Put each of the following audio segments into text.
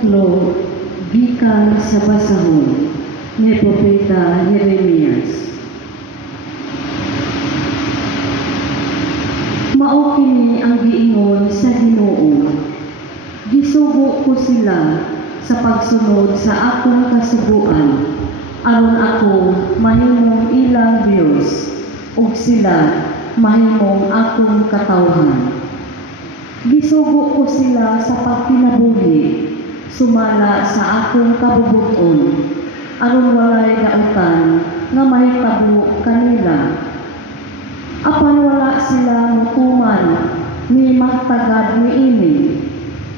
Ikatlo, gikan sa basahon ni Propeta Jeremias. Mao kini ang giingon sa Ginoo: gisugo ko sila sa pagsunod sa akong kasuguan, aron ako mahimong ilang Dios, ug sila mahimong akong katawhan. Gisugo ko sila sa pagkinabuhi, sumala sa akong kabubuton, aron walay dautan nga mahitabo kanila. Apan wala sila mutuman ni magtagad niini.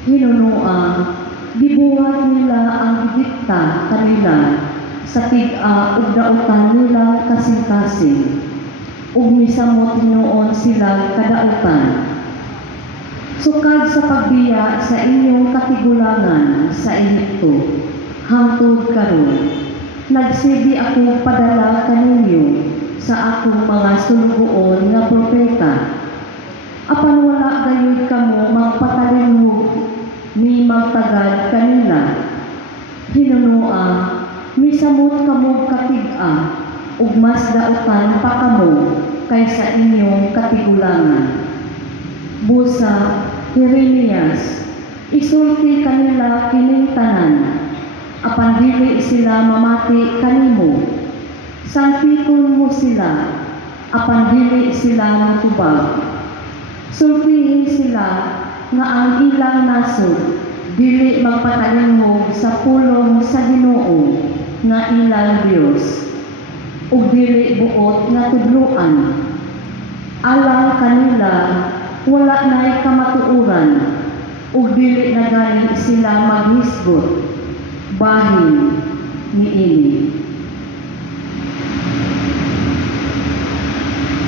Hinunua, gibuhat nila ang gidikta kanila sa tig-a ug dautan nila kasing-kasing, ug misamot noon sila kadautan. Sukad sa pagbiya sa inyong katigulangan sa Ehipto, hangtod karon, nagsigi ako padala kaninyo sa akong mga sulugoon nga propeta. Apan wala gayud kamo magpatalingog ni magtagad kanila. Hinunua, misamot kamo katig-a, ug mas dautan pa kamo kaysa inyong katigulangan. Busa, Jeremias, isulti kanila kining tanan, apan dili sila mamati kanimo. Sangpiton mo sila, apan dili sila matubag. Sultihin sila nga ang ilang nasod dili magpatalingog sa pulong sa Ginoo nga ilang Dios, ug dili buot nga tudloan. Alang kanila wala na'y kamatuoran, ug dili na gani sila maghisgot, bahin niini.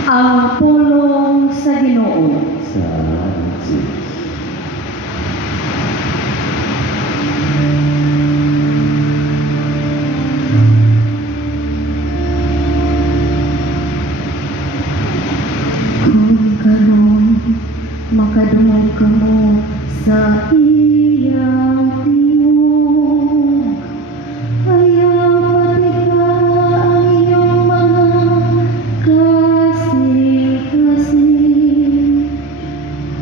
Ang pulong sa Ginoo. Salamat sa Diyos. Kung karon makadungog kamo sa iyang tingog, ayaw matika ang iyong mga kasing-kasing.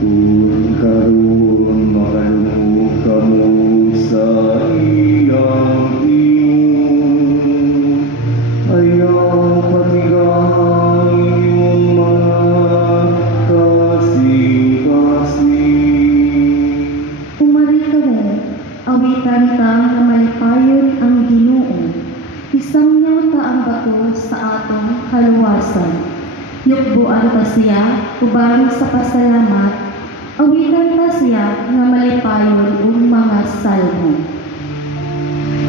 Kung karon makalungog kamo sa iyang tingog, ayaw patigang iyong mga kasing-kasing. Umari kamo, awitan ta nga malipayon ang Ginoo. Isangyaw ta ang bato sa atong kaluwasan. Yukbuan ta siya, uban sa pasalamat. Awitan ta siya nga malipayon ug mga salmo.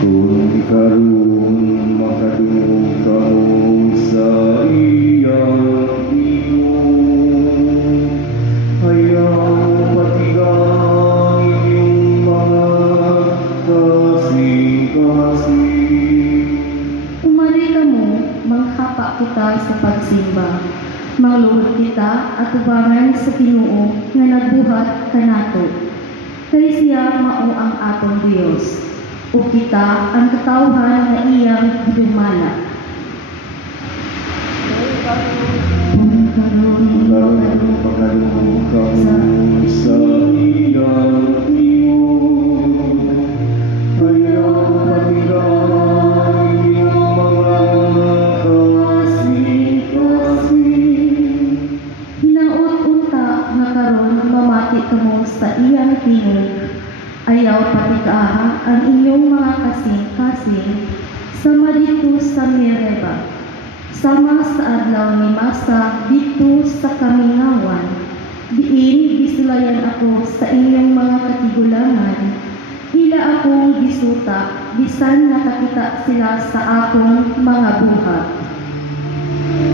Kung karon makadungog kamo sa iyang tingog, ayaw patigang iyong mga kasing-kasing. Umari kamo, manghapa kita sa pagsimba. Mangluhod kita at ubangan sa Ginoo nga nagbuhat kanato. Kay siya mao ang atong Dios, ug kita ang katawhan nga iyang gidumala. Kung karon Makalungog kamo sa iyang tingog, ayaw patigang iyong mga kasing-kasing. hinaot unta nga karon mamati kamo sa iyang tingog, ayaw patikaha ang inyong mga kasing-kasing sama dito sa Mereba, sama sa adlaw ni Masa dito sa kamingawan. Diin gisulayan ako sa inyong mga katigulangan, ila akong gisuta, bisan nakakita sila sa akong mga buhat.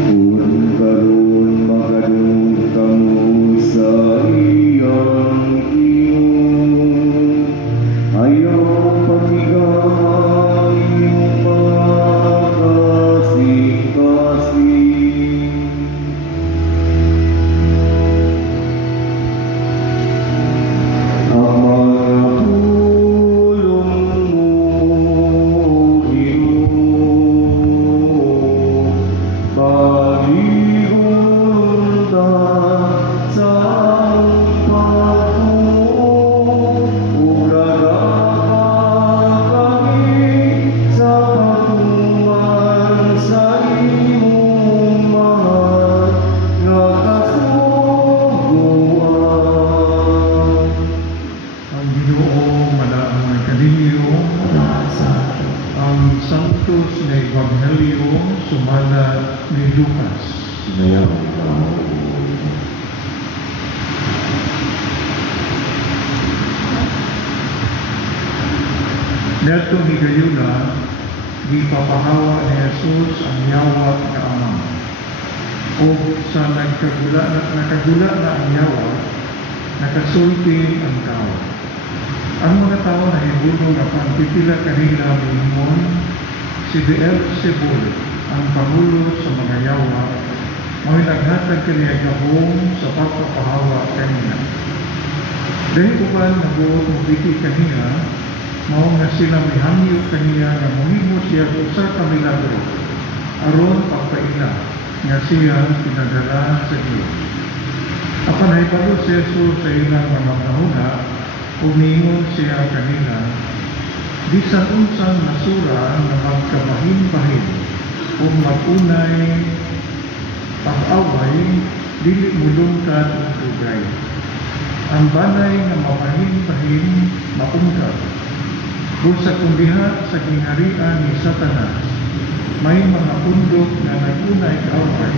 Kung karon makadungog kamo sa iyang tingog, ayaw patigang iyong mga kasing-kasing. Ang mga pulong Kaniadto ni gayuna gipapahawa ni Jesus ang yawa nga amang. O sa nakagula na ang yawa, nakasulti ang tao. Ang mga tao na hibuno na pagpipila kanila minimon, si Beelzebul, ang pangulo sa mga yawa, may naghatag kaniya gabong sa pagpapahawa kanina. Dahil uban nabuot mo biti kanina, mao nga sila may hangyo kaniya na mohimo siya usa ka milagro, aron pagpaila nga siya pinadala sa Dios. Apan nahibalo si Jesus sa ilang mga nahuna, umingon siya kanila, bisan unsang nasura na magkabahin-bahin o magunay pag-away, dili mulungkad ang tugay. Ang banay na mabahin-bahin, maungkad. Busa kung diha sa gingharian ni Satanas, may mga pundok na nagunay kaaway,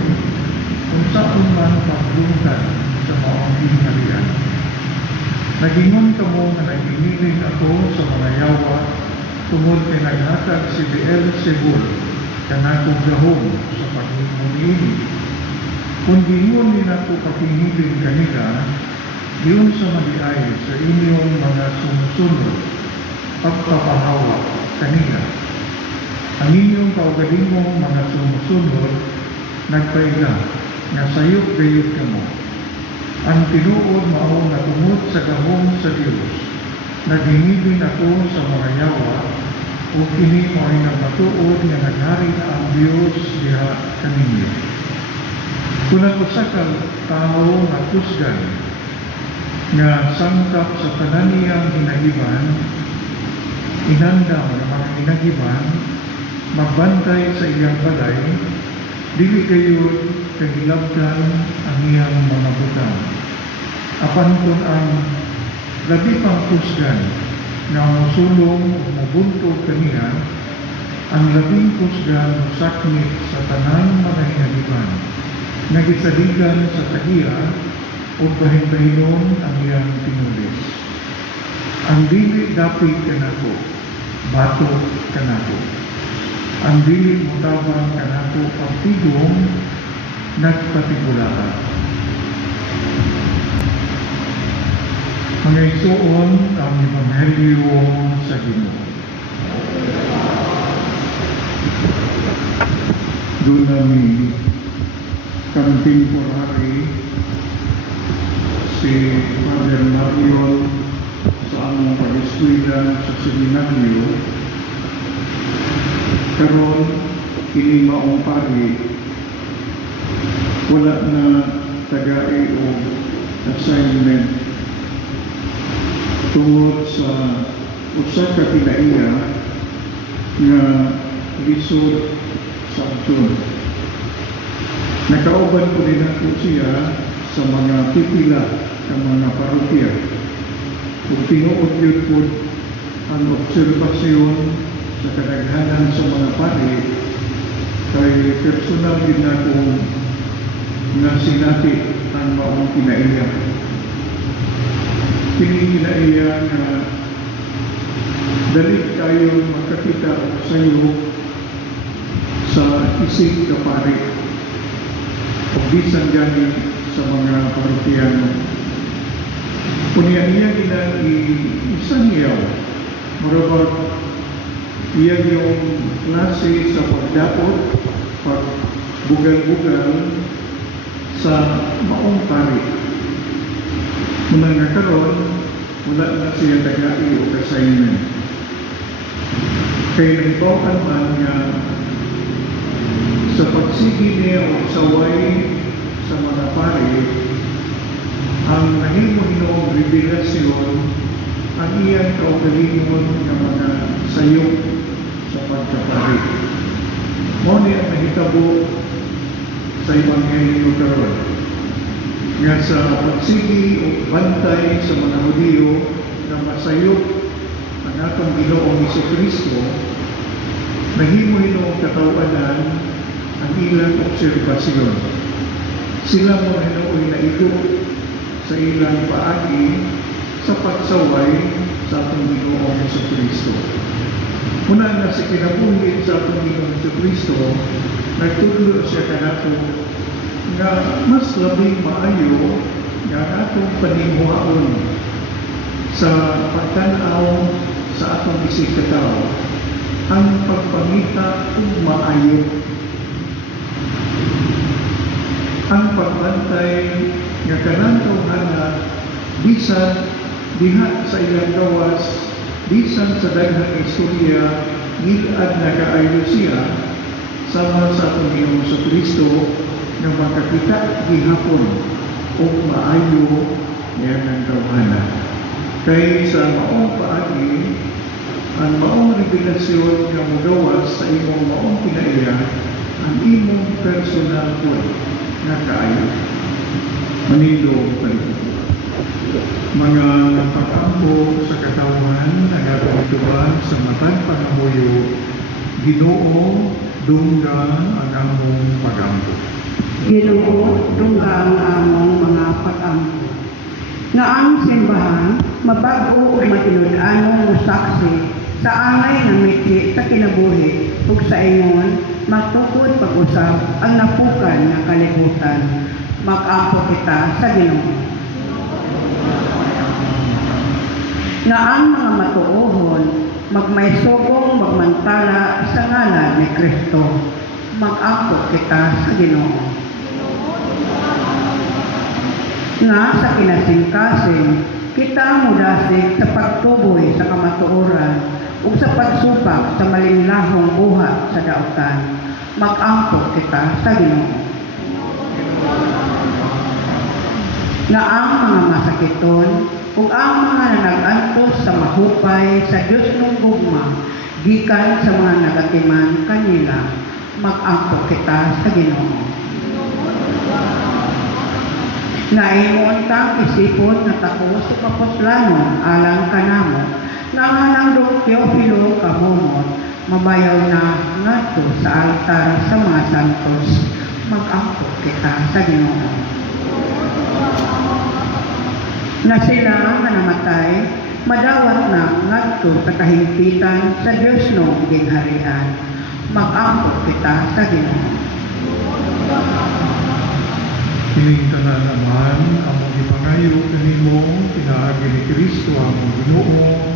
kung saan man paglungkad sa maong gingharian. Nagingon kamo nga naginiling ako sa mga yawa, tungod kay naghatag si Beelzebul, kanakong gahom sa paghimuniini. Kung gingon din ako pakiniling kanila, yun sa maliay sa inyong mga sumusunod, pagpapahawa kanila. Ang inyong kaugalingong mga sumusunod, nagpaila, nga sayop gayud kamo. Ang tinuod mao na tungod sa gahom sa Dios, naghingilin ako sa mga yawa, o kini mo ay nagmatuod nga naghari na ang Dios diha kaninyo. Kung ang usa ka tao nga kusgan, nga sangkap sa tanan niyang hinagiban, inandam ng mga hinagiban, magbantay sa iyang balay, dili kayo kagilabdan ang iyang mga butang. Apan kung ang labi pang kusgan nga musulong o mubuntog kaniya, ang labing kusgan saknit sa tanan mga hinagiban, nagisaligan sa tahiya o bahin-bahinon ang iyang tinulis. Ang dili dapit kanako, batok kanako. Ang dili mutabang kanako pagtigong, nagpatigulaan. Mga isuon ang Ebanghelyo sa Ginoo. Doon namin contemporary si Father Marion sa among pag-eskwela sa seminaryo. Karon kini maong pari, wala na tagai o assignment tungod sa usa ka pinaiya nga lisod sa aksyon. Nakauban ko din ako siya sa mga pipila ng mga parokya. Kung tinuod yun po ang obserbasyon sa kadaghanan sa mga pari, kay personal din ako nga sinati ang maong kinaiya. Kinaiya nga dali tayo magkakita sa iyo sa isig ka pari o bisan gani sa mga parokyano. Kunya iya isang iyaw, marabag iya yung klase sa pagdapot, pagbugal-bugal sa maong pari. Muna nga karon, wala na siya tagai o assignment. Kaya nagbawakan man nga sa pagsigi niya o saway sa mga pari, ang nahimo-hinoong revelasyon ang iyang kaugalingon ng mga sayop sa pagkapari. Mo ni ang nahitabo sa Ebanghelyo karon nga sa pagsigi o bantay sa mga Hudiyo na masayop ang atong Ginoong Jesucristo, nahimo-hinoong katawanan ang ilang obserbasyon. Sila mo hinuoy na igo sa ilang paagi sa pagsaway sa atong Ginoong Jesucristo. Una nga si kinabuhi sa Panginoon sa Kristo, nagtudlo siya kanato nga mas labing maayo nga atong panimuhaon sa pagtanaw sa atong isig katao ang pagpangita ug maayo, ang pagbantay nga kanang tawhana bisan diha sa ilang gawas, bisan sa daghang istorya gilad na kaayo siya sama sa Panginoon sa Kristo nga makakita gihapon o maayo niya ng tawhana. Kay sa maong paagi, ang maong revelasyon nga mogawas sa imong maong kinaiya, ang imong personal po nga kaayo. Manindong palikutuan. Mga pag-ampo sa katawan, nagapalituan sa matag pangamuyo, Ginoo, dunggan ang among pag-ampo. Ginoo, dunggang among mga pag-ampo. Nga ang simbahan, mabago o matinud-anong musaksi sa angay na mitsi sa kinabuhi ug sa ingon, magtukod pag-usap ang napukan nga kalibutan. Mag-ampo kita sa Ginoo. Nga ang mga matuohon, magmaysugong magmantala sa ngalan ni Kristo. Mag-ampo kita sa Ginoo. Nga sa kinasingkasing, kita mudasig sa pagtuboy sa kamatuoran ug sa pagsupak sa malinlahong buhat sa daotan. Mag-ampo kita sa Ginoo. Nga ang mga masakiton ug ang mga nag-antos sa mahupay sa Dios ng gugma gikan sa mga nagatiman kanila, mag-ampo kita sa Ginoo. Nga imong kang isipon nga takos sa kaposlanon alang kanamo nga nganang Dong Teofilo kahumot mabayaw na ngadto sa altar sa mga santos, mag-ampo kita sa Ginoo. Na sila nga namatay, madawat na ngadto sa kahimpitan sa Dios ng gingharian, mag-ampo kita sa Ginoo. Kining tanan naman, among ipangayo kanimo, pinaagi ni Kristo ang Ginoo,